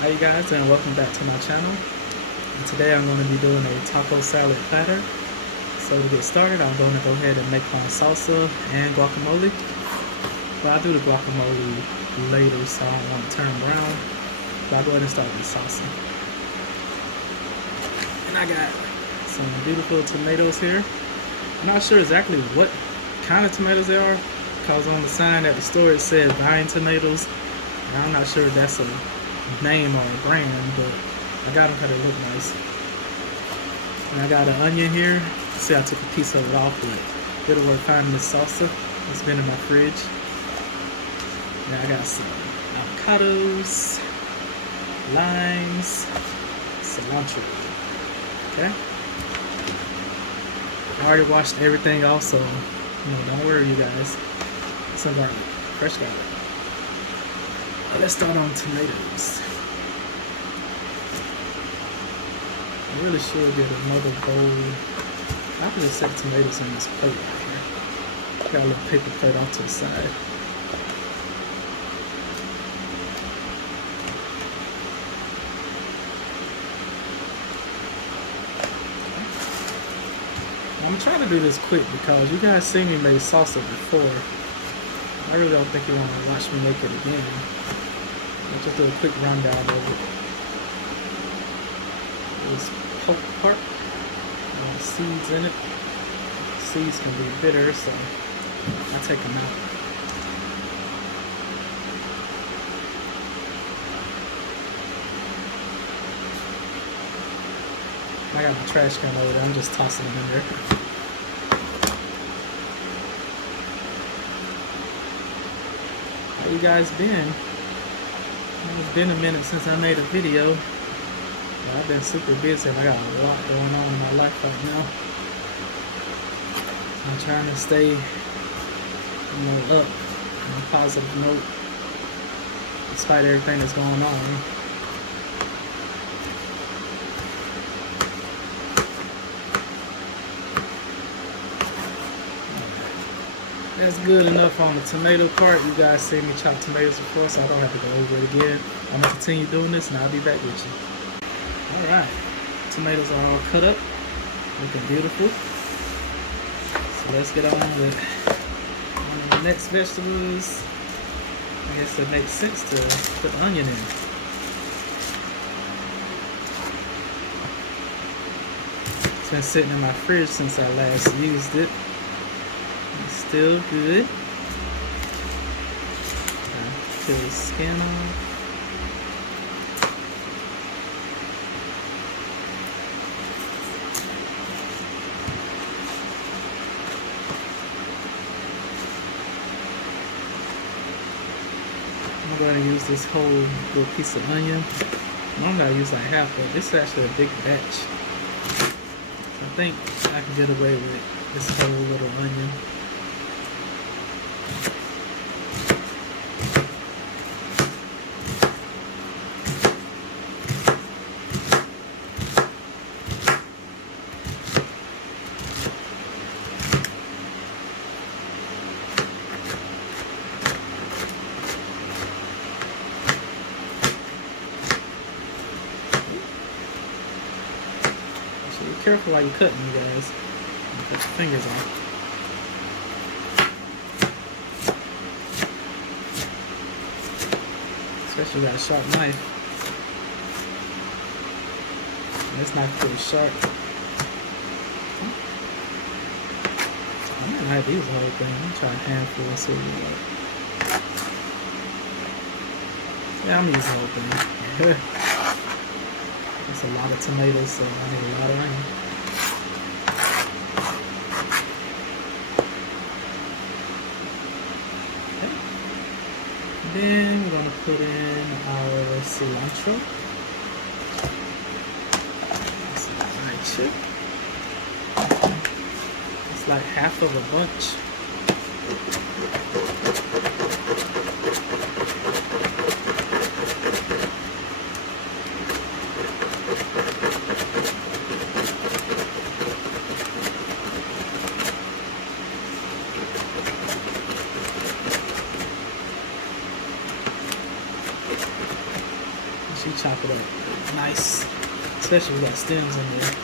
Hi you guys, and welcome back to my channel. And today I'm going to be doing a taco salad platter. So to get started, I'm going to go ahead and make my salsa and guacamole. But I'll do the guacamole later, so I don't want to turn brown. But I'll go ahead and start with salsa. And I got some beautiful tomatoes here. I'm not sure exactly what kind of tomatoes they are, because on the sign at the store it says vine tomatoes. And I'm not sure if that's a name or a brand, but I got them because they look nice. And I got an onion here. See, I took a piece of it off, but it'll work finding this salsa. It's been in my fridge. And I got some avocados, limes, cilantro. Okay. I already washed everything off, so don't worry, you guys. Some garlic, fresh garlic. Let's start on tomatoes. I really should get another bowl. I can just set tomatoes on this plate right here. Got a little paper plate off to the side. I'm trying to do this quick because you guys seen me make salsa before. I really don't think you want to watch me make it again. I'll just do a quick rundown of it. This pulp part, seeds in it. Seeds can be bitter, so I take them out. I got my trash can over there. I'm just tossing them in there. How you guys been? It's been a minute since I made a video. I've been super busy and I got a lot going on in my life right now. I'm trying to stay up on a positive note despite everything that's going on. That's good enough on the tomato part. You guys see me chop tomatoes before, so I don't have to go over it again. I'm going to continue doing this and I'll be back with you. Alright, tomatoes are all cut up, looking beautiful. So let's get on with one of the next vegetables. I guess it makes sense to put the onion in. It's been sitting in my fridge since I last used it. It's still good. Peel the skin off. I'm going to use this whole little piece of onion. Normally I use like half, but this is actually a big batch. I think I can get away with this whole little onion. So be careful while you're cutting, you guys. Cut your fingers off. Especially with a sharp knife. And this knife is pretty sharp. I might use the whole thing. I'm gonna try a handful and see what we like. Yeah, I'm gonna use the whole thing. That's a lot of tomatoes, so I need a lot of onion. Okay. Then we're gonna put in our cilantro. That's a fried chip. It's like half of a bunch. she chop it up nice, especially with that stems in there.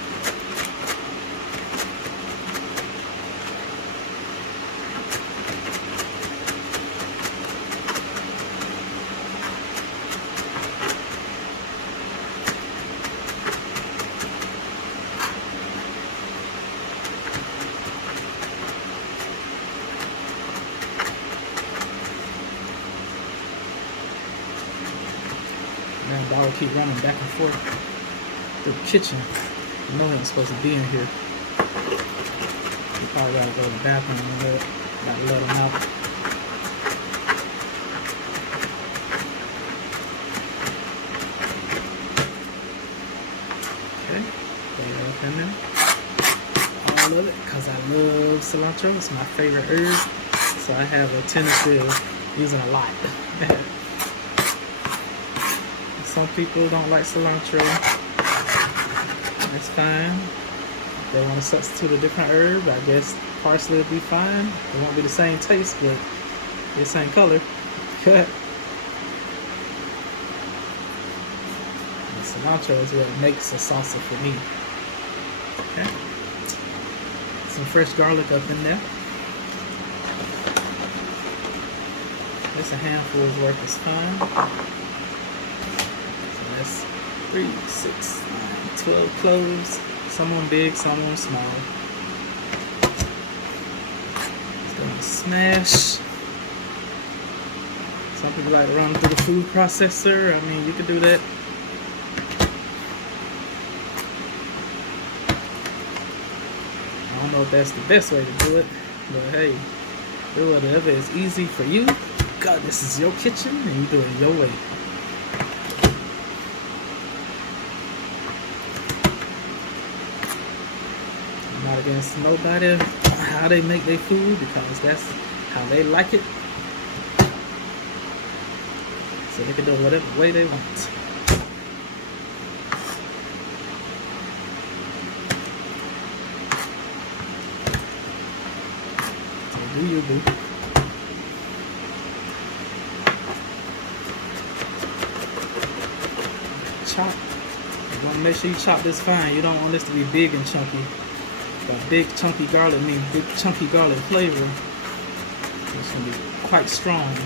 Man, dog keep running back and forth through the kitchen. I know he ain't supposed to be in here. He probably gotta go to the bathroom and gotta let him out. Okay, put it up in there. All of it, because I love cilantro. It's my favorite herb. So I have a tendency of using a lot. Some people don't like cilantro. That's fine. If they want to substitute a different herb, I guess parsley will be fine. It won't be the same taste, but the same color. And cilantro is what makes a salsa for me. Okay. Some fresh garlic up in there. Just a handful's worth is fine. 3, 6, 9, 12 cloves. Some of them big, some of them small. Just gonna smash. Some people like to run them through the food processor. I mean, you could do that. I don't know if that's the best way to do it, but hey, do whatever is easy for you. God, this is your kitchen and you do it your way. Not against nobody how they make their food, because that's how they like it. So they can do it whatever way they want. So do you, boo. Chop. You want to make sure you chop this fine. You don't want this to be big and chunky. But big chunky garlic means big chunky garlic flavor. It's going to be quite strong.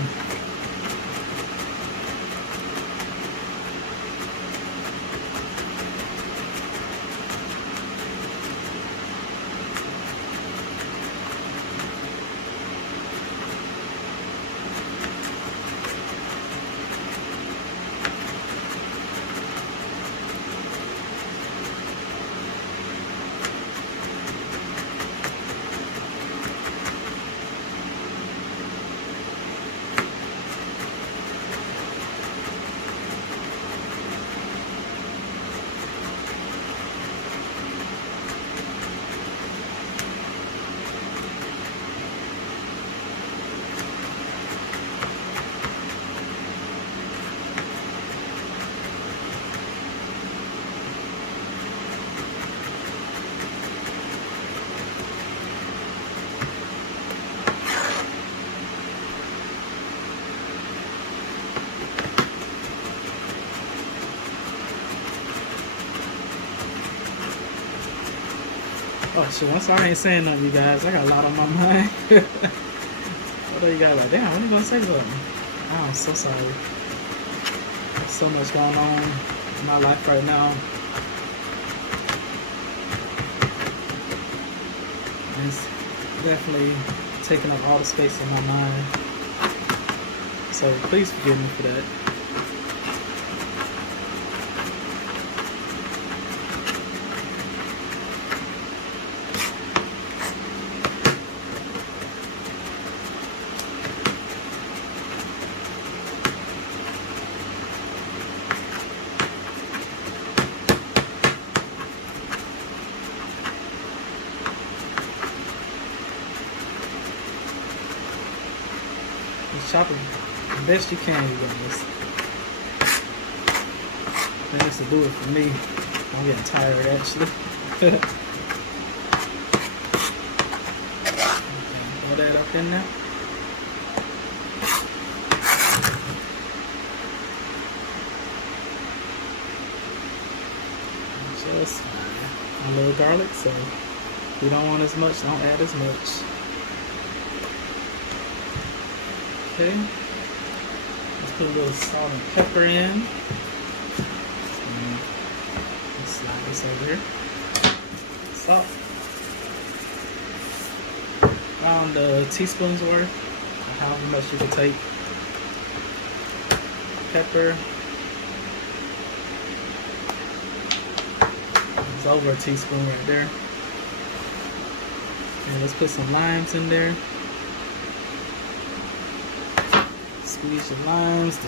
Oh shit, once I ain't saying nothing, you guys. I got a lot on my mind. What are you guys like? Damn, when are you gonna say something? Oh, I'm so sorry. There's so much going on in my life right now. And it's definitely taking up all the space in my mind. So please forgive me for that. Chop it the best you can, you guys. That has to do it for me. I'm getting tired, actually. Okay, throw that up in there. Just fine. A little garlic, so if you don't want as much, don't add as much. Okay. Let's put a little salt and pepper in. Let's slide this over here. Salt. Around a teaspoon's worth, however much you can take. Pepper. It's over a teaspoon right there. And let's put some limes in there. Squeeze your limes to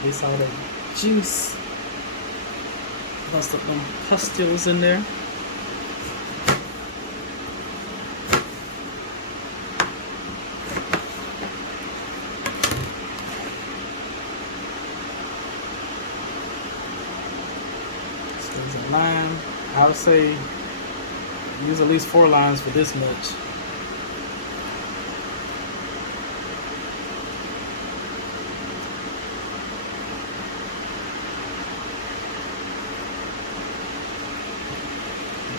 release all that juice. Bust up them pustules in there. Squeeze a lime. I would say use at least 4 limes for this much.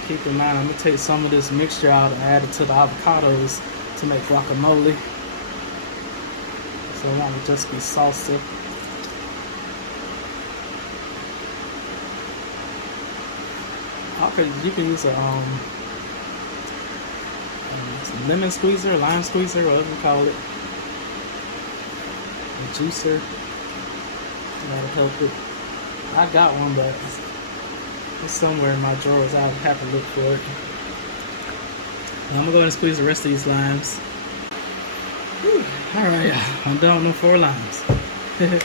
Keep in mind, I'm going to take some of this mixture out and add it to the avocados to make guacamole. So it won't just be salsa. Okay, you can use a lemon squeezer, lime squeezer, whatever you call it. A juicer. That'll help it. I got one, but it's somewhere in my drawers. I'll have to look for it. And I'm gonna go ahead and squeeze the rest of these limes. Alright, I'm done with them 4 limes. Then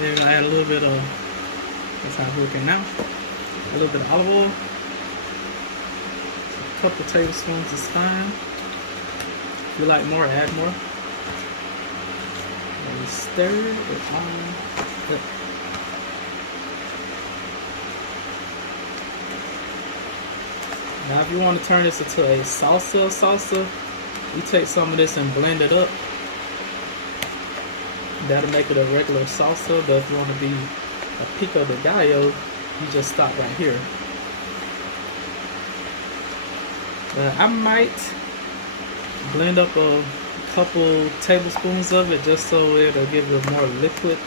we're gonna add a little bit of, that's how it's looking now. A little bit of olive oil. A couple tablespoons is fine. If you like more, add more. And stir it on up. Now if you want to turn this into a salsa, you take some of this and blend it up. That'll make it a regular salsa, but if you want to be a pico de gallo, you just stop right here. I might blend up a couple tablespoons of it just so it'll give it more liquid,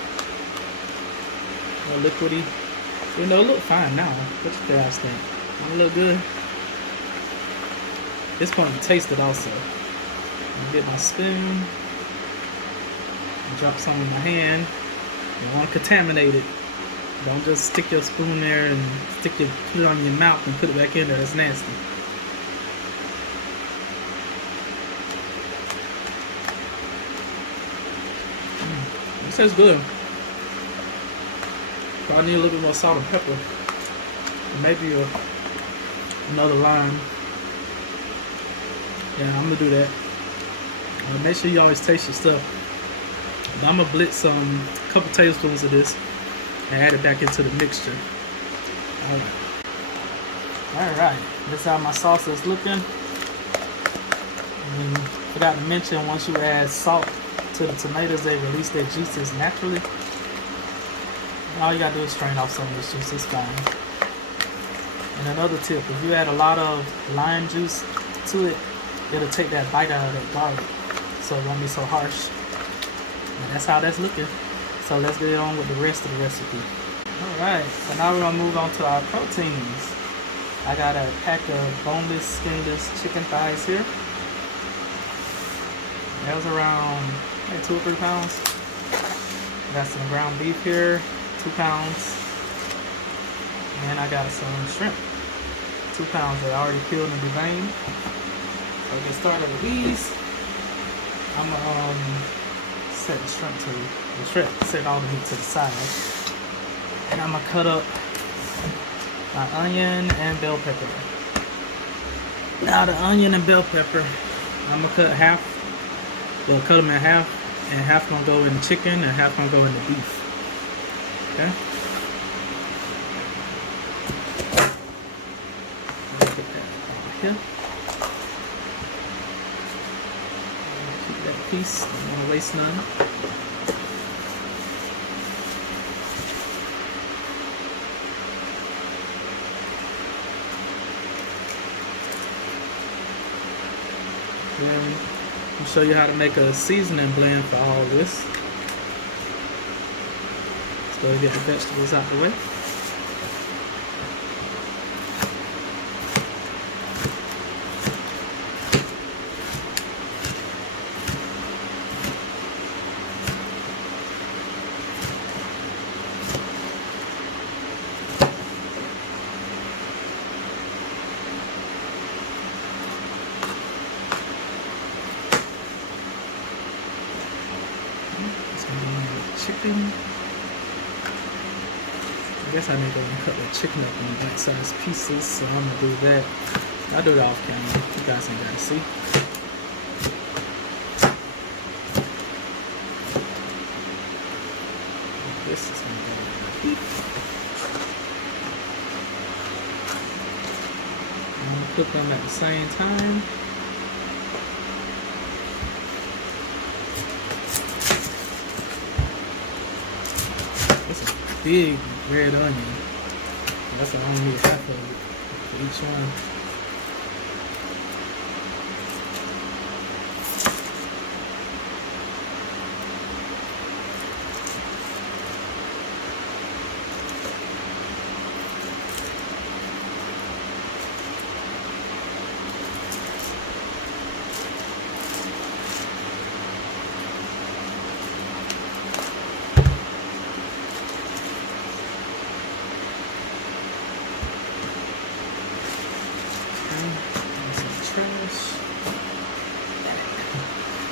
more liquidy. You know, it look fine now. What you guys think? It look good? It's going to taste it also. I'm get my spoon, drop some in my hand. You want to contaminate it. Don't just stick your spoon there and put it on your mouth and put it back in there. That's nasty. This tastes good. But I need a little bit more salt and pepper. Maybe another lime. Yeah, I'm gonna do that. Make sure you always taste your stuff. But I'm gonna blitz a couple tablespoons of this and add it back into the mixture. Alright, this is how my salsa is looking. And forgot to mention, once you add salt to the tomatoes, they release their juices naturally. All you gotta do is strain off some of this juice, it's fine. And another tip, if you add a lot of lime juice to it, it'll take that bite out of that garlic, so it won't be so harsh. And that's how that's looking. So let's get on with the rest of the recipe. Alright, so now we're gonna move on to our proteins. I got a pack of boneless, skinless chicken thighs here. That was around maybe 2 or 3 pounds. Got some ground beef here, 2 pounds. And I got some shrimp, 2 pounds. They're already peeled and deveined. So get started with these. I'm gonna set the shrimp, set all the meat to the side. And I'm gonna cut up my onion and bell pepper. Now the onion and bell pepper, I'm gonna cut cut them in half, and half gonna go in the chicken and half gonna go in the beef. Okay? Put that over here. Keep that piece, don't wanna waste none. Then I'll show you how to make a seasoning blend for all this. Let's go and get the vegetables out the way. Chicken. I guess I need to cut the chicken up in bite-sized pieces, so I'm gonna do that. I'll do it off camera. You guys ain't gotta see. This is gonna go with the beef. I'm gonna cook them at the same time. Big red onion. That's why I only need half of it for each one.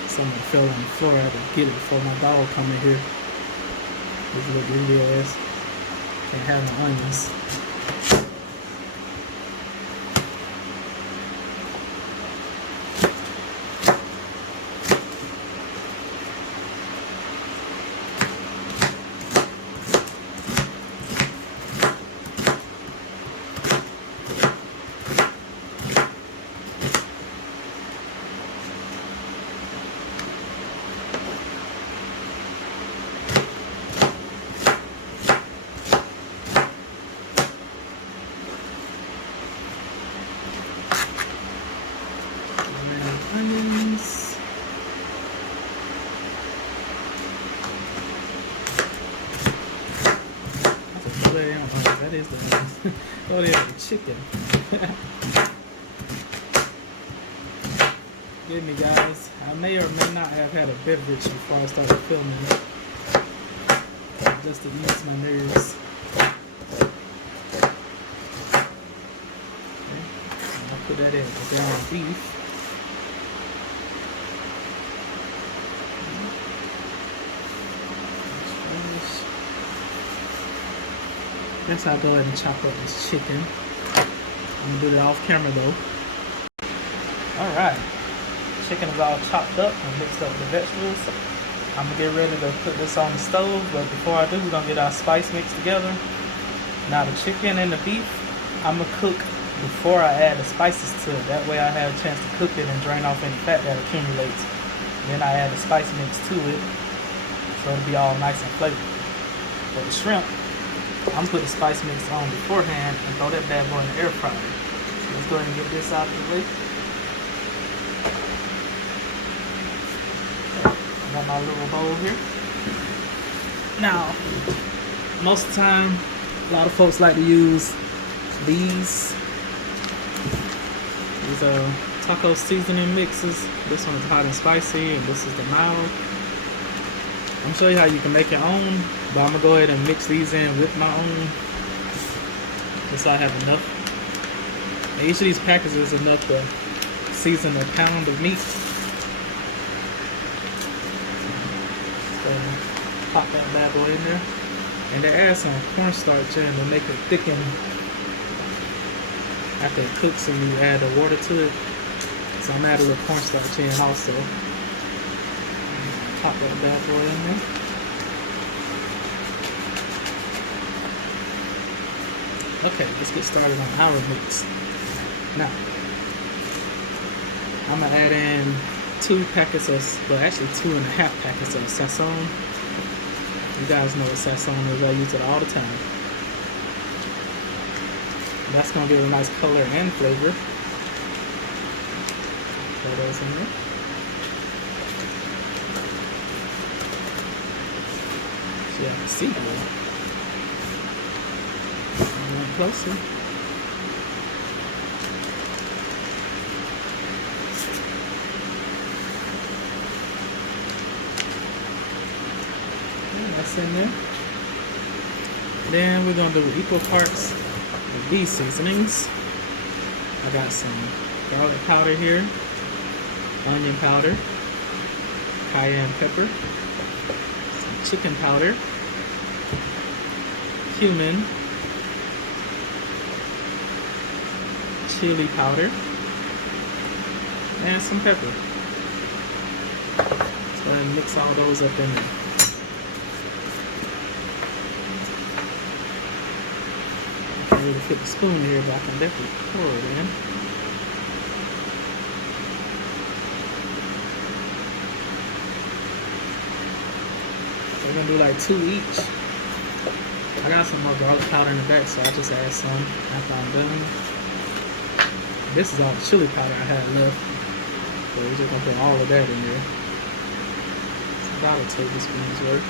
Someone fell on the floor. I had to get it before my dog come in here. This little greedy ass. Can't have no onions. Onions. That is the oh, yeah, the chicken. Forgive me, guys. I may or may not have had a beverage before I started filming it, just to ease my nerves. Okay. I'll put that in the ground beef. Next, I'll go ahead and chop up this chicken. I'm gonna do that off camera though. Alright, chicken is all chopped up and mixed up with the vegetables. I'm gonna get ready to put this on the stove, but before I do, we're gonna get our spice mix together. Now the chicken and the beef, I'm gonna cook before I add the spices to it. That way I have a chance to cook it and drain off any fat that accumulates. Then I add the spice mix to it, so it'll be all nice and flavorful. For the shrimp, I'm gonna put the spice mix on beforehand and throw that bad boy in the air fryer. So let's go ahead and get this out of the way. I got my little bowl here. Now, most of the time, a lot of folks like to use these taco seasoning mixes. This one is hot and spicy, and this is the mild. I'm gonna show you how you can make your own, but I'm gonna go ahead and mix these in with my own, just so I have enough. And each of these packages is enough to season a pound of meat. So pop that bad boy in there, and they add some cornstarch in to make it thicken after it cooks, and you add the water to it. So I'm adding a little cornstarch in also. Pop that bad boy in there. Okay, let's get started on our mix. Now, I'm gonna add in 2 packets of, well actually 2.5 packets of sazon. You guys know what sazon is, I use it all the time. That's gonna give a nice color and flavor. throw those in there. So you can see good. A little closer. That's in there. Then we're gonna do equal parts of these seasonings. I got some garlic powder here, onion powder, cayenne pepper, some chicken powder, cumin, chili powder, and some pepper. So go ahead and mix all those up in there. I can't really fit the spoon here, but I can definitely pour it in. We're gonna do like 2 each. I got some more garlic powder in the back, so I'll just add some after I'm done. This is all the chili powder I had left, so we're just gonna put all of that in there. It's about a tablespoon's worth.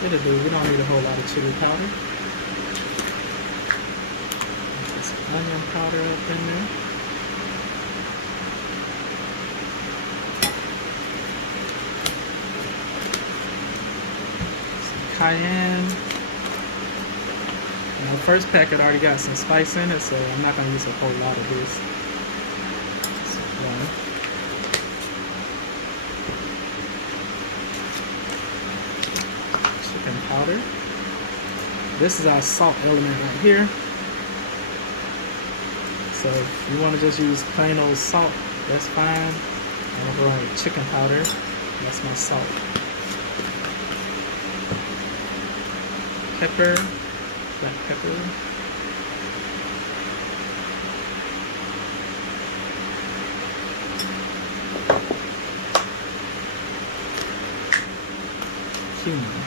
It'll do. We don't need a whole lot of chili powder. Put some onion powder up in there. Some cayenne. Now, the first packet already got some spice in it, so I'm not going to use a whole lot of this. Chicken powder. This is our salt element right here. So if you want to just use plain old salt, that's fine. I'm going to go with chicken powder. That's my salt. Pepper. Black pepper. Cumin.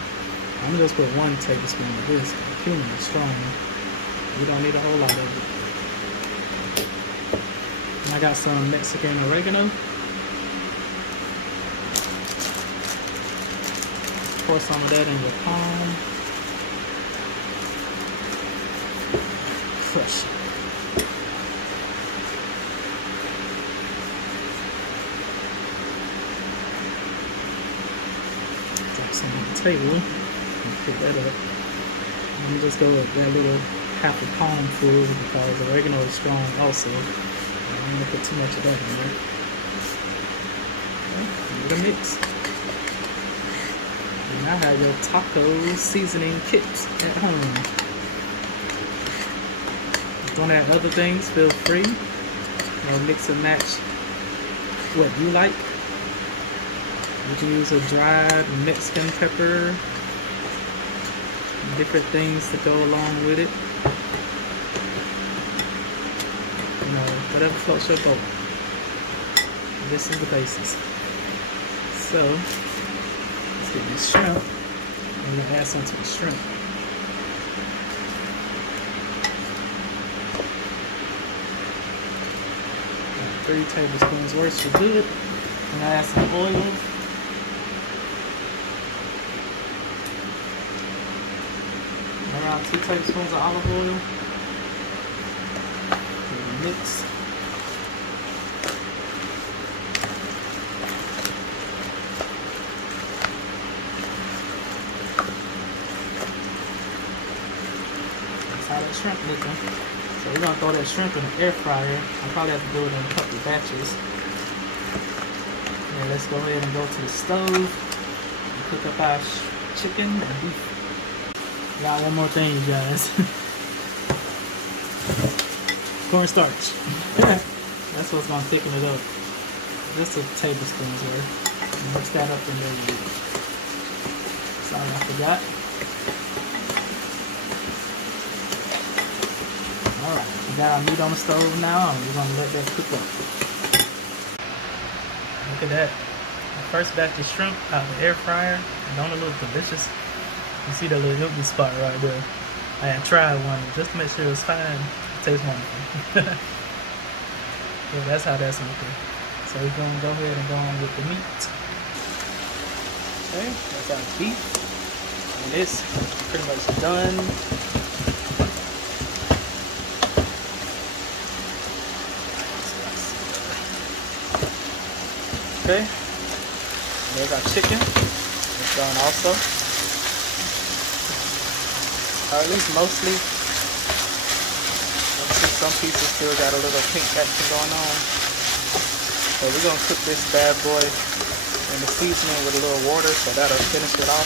I'm gonna just put 1 tablespoon of this. Cumin is strong. You don't need a whole lot of it. And I got some Mexican oregano. Pour some of that in your palm. Fresh. Drop some on the table and pick that up. Let me just go with that little half a palm full because oregano is strong also. I'm gonna put too much of that in there. Okay, give it a mix. And I have your taco seasoning kit at home. If you want to add other things, feel free. Mix and match what you like. You can use a dried Mexican pepper, different things to go along with it. You know, whatever floats your boat. This is the basis. So, let's get this shrimp. I'm going to add some to the shrimp. 3 tablespoons worth should do it. And I add some oil. Around 2 tablespoons of olive oil. Mix. That's how that shrimp looking. So we're going to throw that shrimp in the air fryer. I'll probably have to do it in a couple of batches. And let's go ahead and go to the stove and cook up our chicken and beef. Got one more thing, you guys. Cornstarch. That's what's going to thicken it up. Just a tablespoon's worth. Mix that up in there. Sorry, I forgot. Alright, we got our meat on the stove now, and we're going to let that cook up. Look at that. The first batch of shrimp out of the air fryer. Don't it look delicious? You see that little empty spot right there. I had tried one just to make sure it was fine. It tastes wonderful. Yeah, that's how that's looking. So we're gonna go ahead and go on with the meat. Okay, that's our beef. And it's pretty much done. Okay, and there's our chicken. It's done also. Or at least mostly. Some pieces still got a little pink action going on. So we're gonna cook this bad boy in the seasoning with a little water, so that'll finish it off.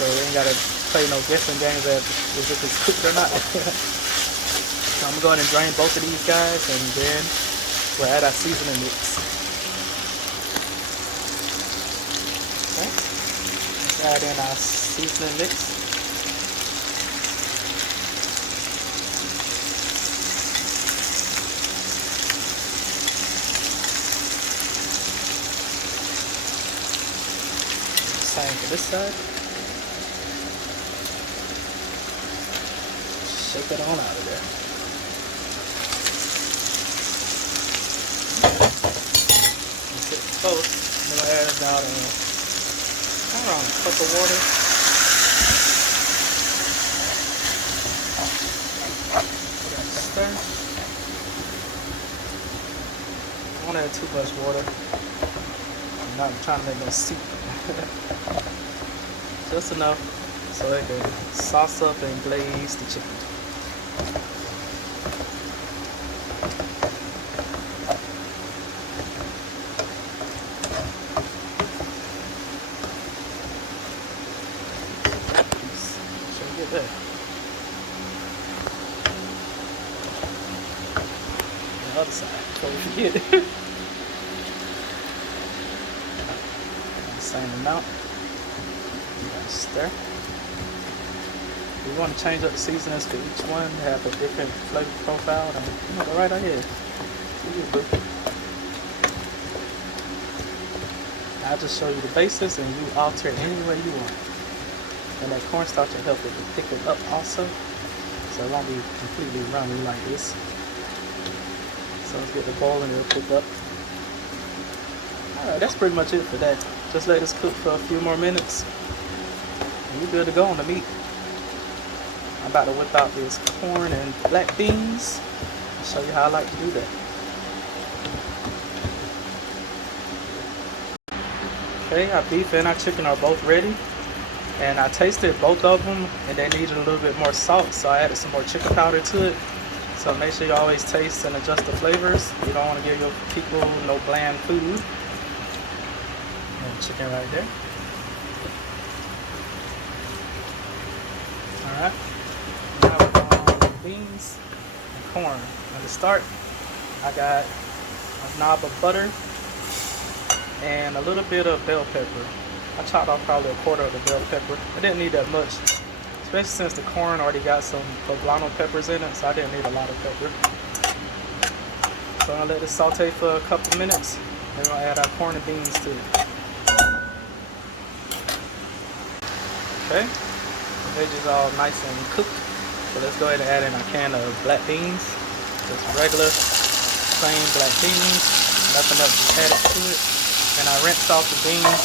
So we ain't gotta play no guessing games as if it's cooked or not. So I'm gonna go ahead and drain both of these guys, and then we'll add our seasoning mix. Okay. Let's add in our seasoning mix. Same for this side. Shake it on out of there. Mix it both. I'm gonna add about around a cup of water. Stir. I don't add too much water. I'm not trying to make no soup. Just enough so it can sauce up and glaze the chicken. Should get there. The other side, before we forget. Same amount. Stir. We want to change up the seasonings for each one, have a different flavor profile. And go right ahead. I'll just show you the basis, and you alter it any way you want. And that cornstarch will help it to thicken up also, so it won't be completely runny like this. So let's get the boil and it'll cook up. Alright, that's pretty much it for that. Just let this cook for a few more minutes. And you're good to go on the meat. I'm about to whip out this corn and black beans. I'll show you how I like to do that. Okay, our beef and our chicken are both ready. And I tasted both of them, and they needed a little bit more salt, so I added some more chicken powder to it. So make sure you always taste and adjust the flavors. You don't want to give your people no bland food. Chicken right there. Alright. Now we're going on with beans and corn. Now to start, I got a knob of butter and a little bit of bell pepper. I chopped off probably a quarter of the bell pepper. I didn't need that much, especially since the corn already got some poblano peppers in it, so I didn't need a lot of pepper. So I'm gonna let this saute for a couple minutes, and we're gonna add our corn and beans to it. Okay, the veggies all nice and cooked. So let's go ahead and add in a can of black beans. Just regular, plain black beans. Nothing else is added to it. And I rinsed off the beans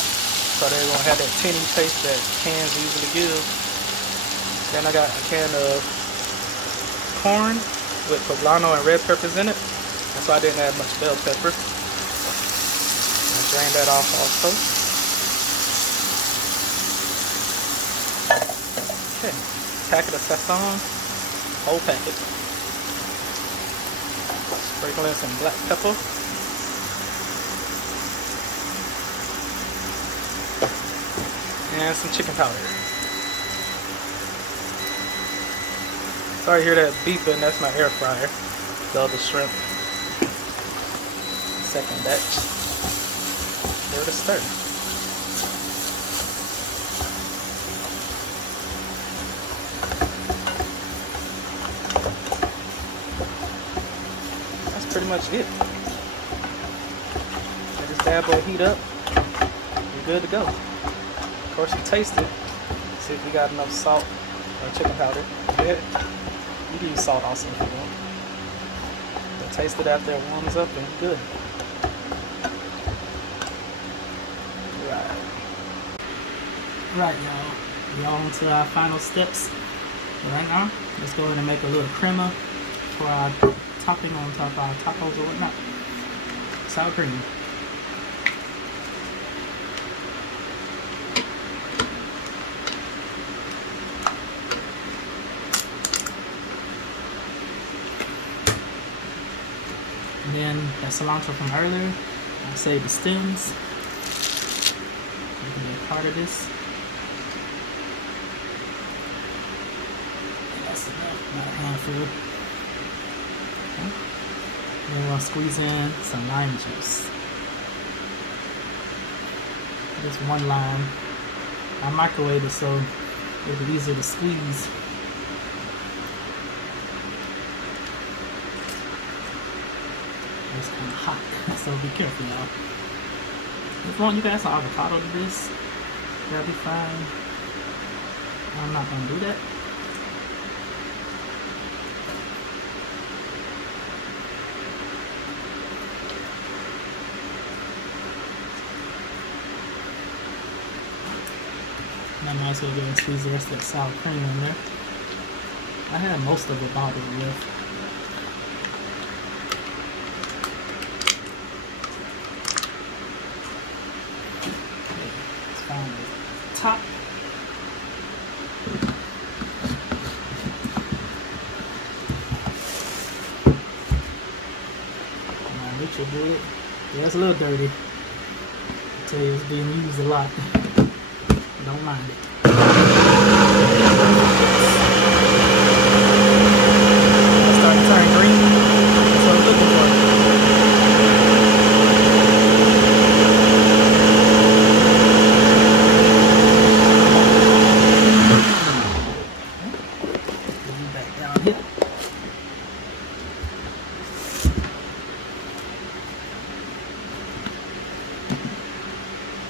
so they're gonna have that tinny taste that cans usually give. Then I got a can of corn with poblano and red peppers in it. That's why I didn't add much bell pepper. I drained that off also. Okay, packet of sazon, whole packet. Sprinkle in some black pepper. And some chicken powder. Sorry to hear that beeping, that's my air fryer. The other shrimp. Second batch. Give it a stir. Pretty much it. Let this bad boy heat up. You're good to go. Of course, you taste it. See if we got enough salt or chicken powder. Yeah. You can use salt also if you want. But taste it after it warms up and good. Right, y'all. We're on to our final steps. Right now, let's go ahead and make a little crema for our topping on top of our tacos or whatnot. Sour cream. And then that cilantro from earlier, I saved the stems. You can be a part of this. That's enough, not a handful. Okay. And we're gonna squeeze in some lime juice. Just one lime. I microwaved it so it'll be easier to squeeze. It's kind of hot, so be careful, y'all. If you want, you can add some avocado to this. That'll be fine. I'm not gonna do that. And I might as well go and squeeze the rest of that sour cream in there. I had most of the bottle left. Top. Richard did it. Yeah, it's a little dirty. I tell you, it's being used a lot. Don't mind it. It's starting to turn green. That's what I'm looking for.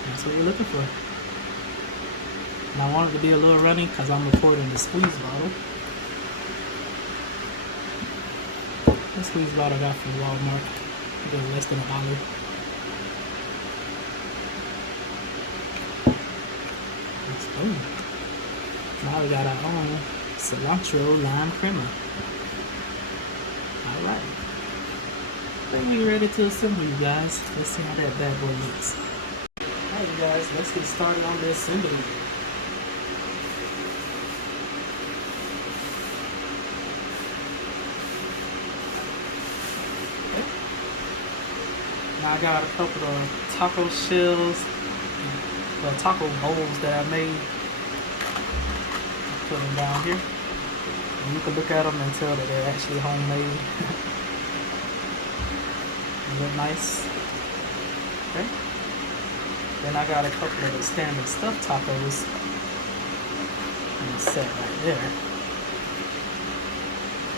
That's what you're looking for. And I want it to be a little runny because I'm recording the squeeze bottle. The squeeze bottle I got from Walmart. It was less than $1. Boom. Now we got our own cilantro lime crema. Alright. I think we're ready to assemble, you guys. Let's see how that bad boy looks. Alright, you guys, let's get started on the assembly. Okay. Now I got a couple of taco shells, taco bowls that I made. Put them down here. And you can look at them and tell that they're actually homemade. They look nice. Okay. Then I got a couple of the standard stuffed tacos. And it's set right there.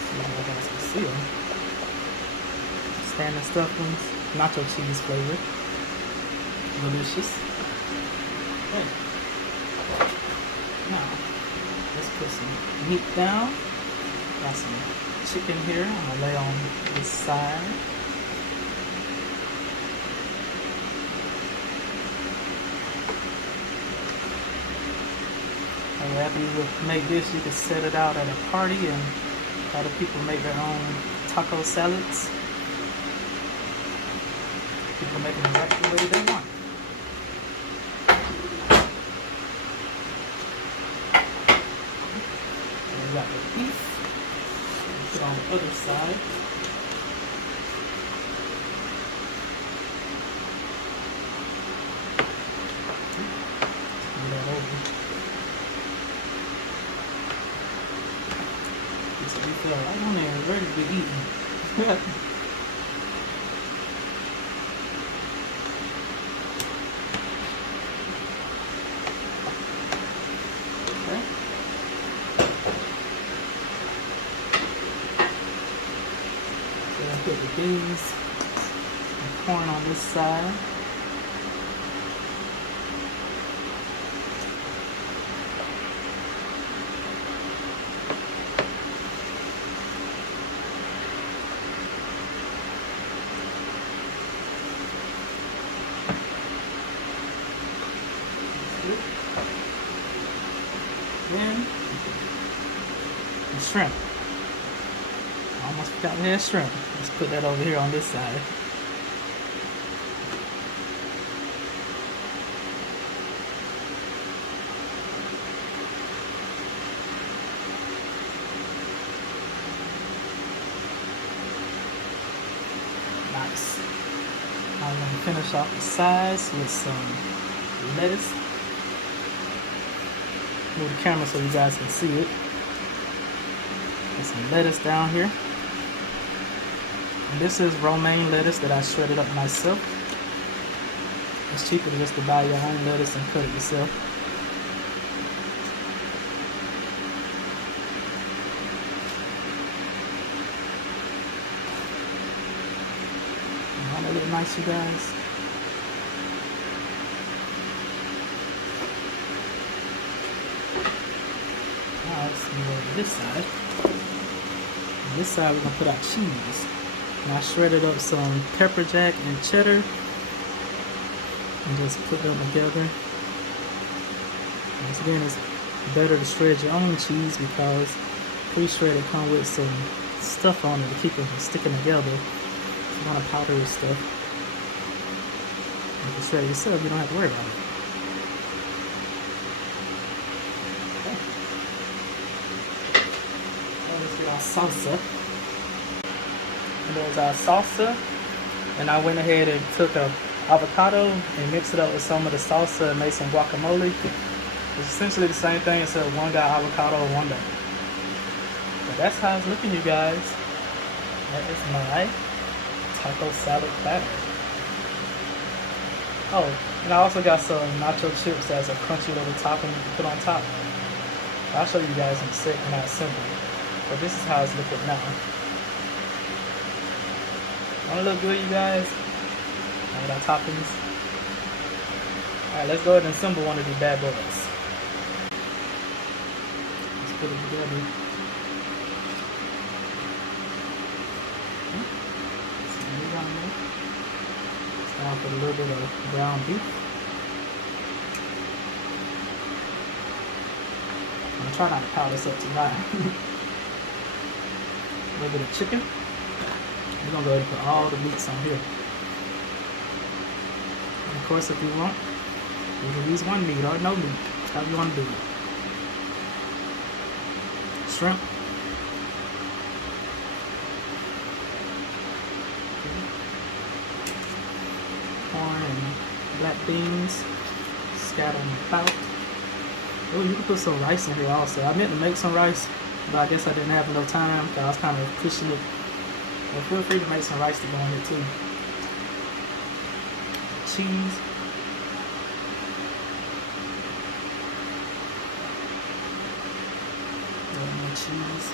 So you guys can see them. Standard stuffed ones. Nacho cheese flavor. Delicious. Okay. Now, let's put some meat down. Got some chicken here. I'm going to lay on this side. After you make this, you can set it out at a party and other people make their own taco salads. People make them exactly the way they want. So we got the beef. Put it on the other side. Move that over. We feel right on there, ready to be eaten. Okay. So I put the beans and corn on this side. and shrimp. I almost forgot we had shrimp. Let's put that over here on this side. Nice. I'm going to finish off the sides with some lettuce. Move the camera so you guys can see it. And some lettuce down here. And this is romaine lettuce that I shredded up myself. It's cheaper just to buy your own lettuce and cut it yourself. Don't that look nice, you guys? Now let's move over to this side. On this side we're going to put our cheese. And I shredded up some pepper jack and cheddar and just put them together. Once again, it's better to shred your own cheese because pre-shredded come with some stuff on it to keep it from sticking together. If you want to powdery stuff, you can shred it yourself, you don't have to worry about it. Okay. Let's get our salsa. And there's our salsa, and I went ahead and took a avocado and mixed it up with some of the salsa and made some guacamole. It's essentially the same thing except one got avocado and one don't. But that's how it's looking, you guys. That is my taco salad platter. Oh, and I also got some nacho chips as a crunchy little topping to put on top. I'll show you guys in a second when I assemble it. But this is how it's looking now. Wanna look good, you guys? With our toppings. Alright, let's go ahead and assemble one of these bad boys. Let's put it together. Some meat on there. Start off with a little bit of ground beef. I'm gonna try not to powder this up too high. A little bit of chicken. We're going to go ahead and put all the meats on here. And of course, if you want, you can use one meat or no meat, however you want to do it. Shrimp. Corn and black beans scattered about. Oh, you can put some rice in here also. I meant to make some rice, but I guess I didn't have enough time because I was kind of pushing it. But feel free to make some rice to go in here too. Cheese. More cheese.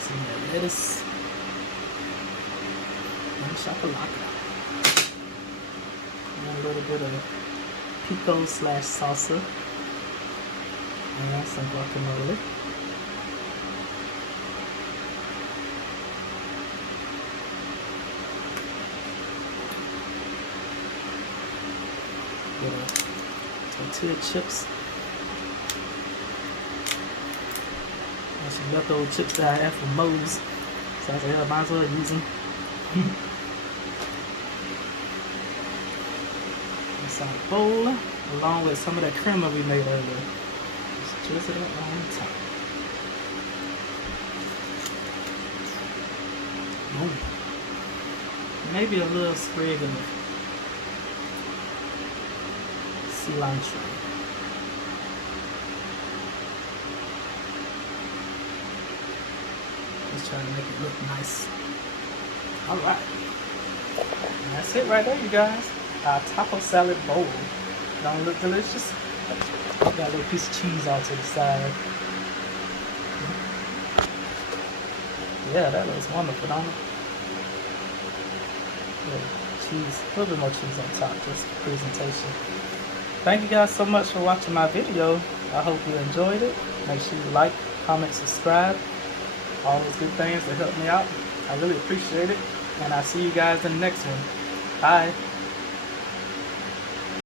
Some lettuce. And chocolate. And a little bit of pico / salsa. And some guacamole. Little tortilla chips. And some leftover chips that I had from Moe's. So I said, yeah, might as well use them. Inside a bowl, along with some of that crema we made earlier. Just it up on top. Boom. Maybe a little sprig of cilantro. Just trying to make it look nice. Alright. That's it right there, you guys. Our taco salad bowl. Don't look delicious? Got a little piece of cheese out to the side. Yeah, that looks wonderful, don't it? Cheese, a little bit more cheese on top, just for presentation. Thank you guys so much for watching my video. I hope you enjoyed it. Make sure you like, comment, subscribe. All those good things that help me out. I really appreciate it. And I'll see you guys in the next one. Bye.